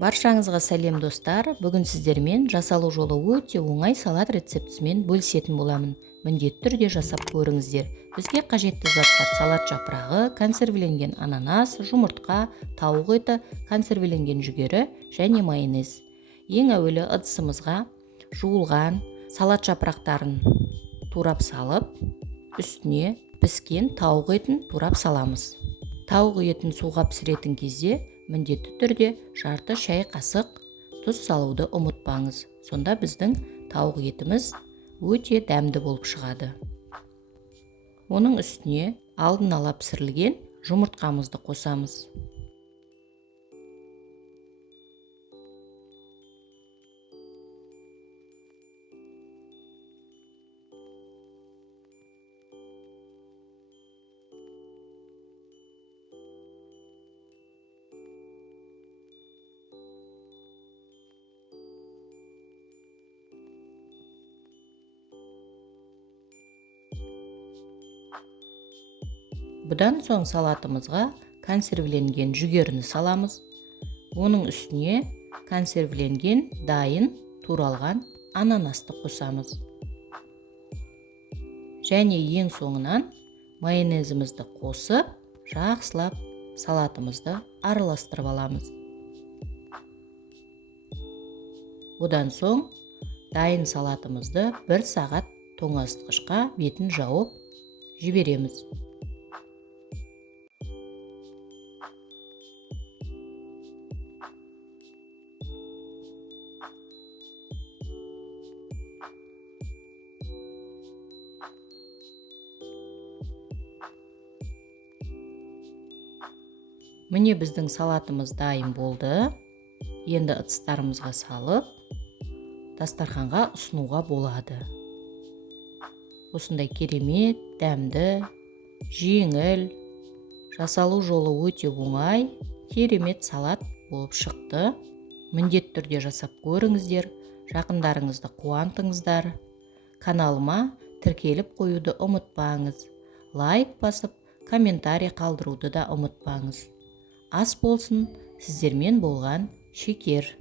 Баршаңызға сәлем достар. Бүгін сіздермен жасалу жолы өте оңай салат рецептісімен бөлісетін боламын. Міндетті түрде жасап көріңіздер. Бізге қажетті заттар: салат жапырағы, консервіленген ананас, жұмыртқа, тауық еті, консервіленген жүгері және майонез. Ең әуелі ыдысымызға жуылған салат жапырақтарын турап салып, үстіне піскен тауық етін турап саламыз. Тауық етін суға пісіретін кезде міндетті түрде жарты шай қасық тұз салуды ұмытпаңыз. Сонда біздің тауық етіміз өте дәмді болып шығады. Оның үстіне алдын ала пісірілген жұмыртқамызды қосамыз. Бұдан соң салатымызға консервіленген жүгеріні саламыз. Оның үстіне консервіленген дайын туралған ананасты қосамыз. Және ең соңынан майонезімізді қосып, жақсылап салатымызды араластырып аламыз. Одан соң дайын салатымызды 1 сағат тоңазытқышқа бетін жауып жібереміз. Міне біздің салатымыз дайын болды. Енді ыдыстарымызға салып, дастарханға ұсынуға болады. Осындай керемет, дәмді, жеңіл, жасалу жолы өте оңай, керемет салат болып шықты. Міндетті түрде жасап көріңіздер, жақындарыңызды қуантыңыздар. Каналыма тіркеліп қоюды ұмытпаңыз. Лайк басып, комментарий қалдыруды да ұмытпаңыз. Ас болсын, сіздермен болған Шекер.